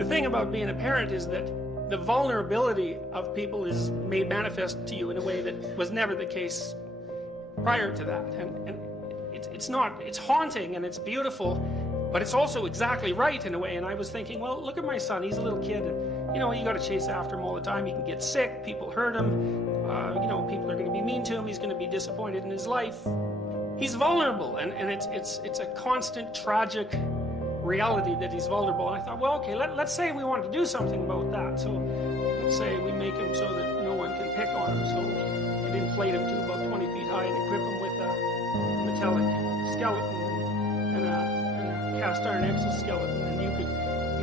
The thing about being a parent is that the vulnerability of people is made manifest to you in a way that was never the case prior to that. And it's haunting and it's beautiful, but it's also exactly right in a way. And I was thinking, well, look at my son. He's a little kid, and you got to chase after him all the time. He can get sick. People hurt him. People are going to be mean to him. He's going to be disappointed in his life. He's vulnerable, and it's a constant tragic reality that he's vulnerable. And I thought, well, okay, let's say we want to do something about that. So let's say we make him so that no one can pick on him. So we can inflate him to about 20 feet high and equip him with a metallic skeleton and a cast iron exoskeleton, and you could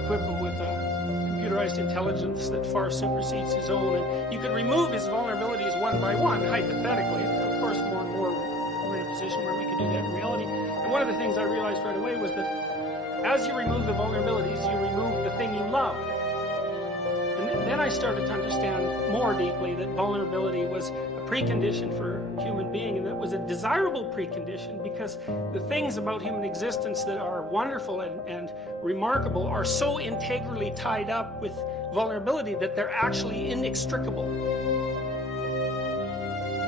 equip him with a computerized intelligence that far supersedes his own, and you could remove his vulnerabilities one by one, hypothetically. Of course, more and more we're in a position where we could do that in reality. And one of the things I realized right away was that as you remove the vulnerabilities, you remove the thing you love. And then I started to understand more deeply that vulnerability was a precondition for human being, and that was a desirable precondition, because the things about human existence that are wonderful and remarkable are so integrally tied up with vulnerability that they're actually inextricable.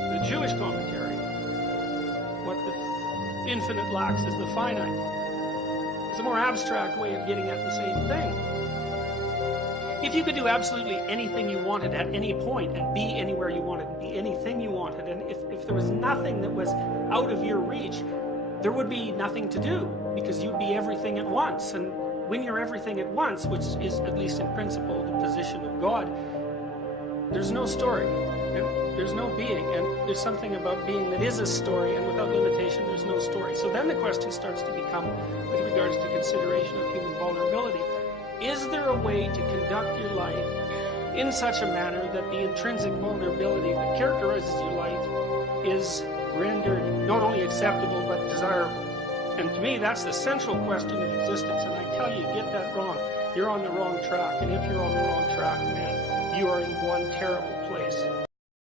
The Jewish commentary, what the infinite lacks is the finite. It's a more abstract way of getting at the same thing. If you could do absolutely anything you wanted at any point and be anywhere you wanted and be anything you wanted, and if there was nothing that was out of your reach, there would be nothing to do, because you'd be everything at once. And when you're everything at once, which is, at least in principle, the position of God, there's no story, and there's no being, and there's something about being that is a story, and without limitation, there's no story. So then the question starts to become, with regards to consideration of human vulnerability, is there a way to conduct your life in such a manner that the intrinsic vulnerability that characterizes your life is rendered not only acceptable but desirable? And to me, that's the central question of existence. And I tell you, get that wrong, you're on the wrong track. And if you're on the wrong track, man, you are in one terrible place.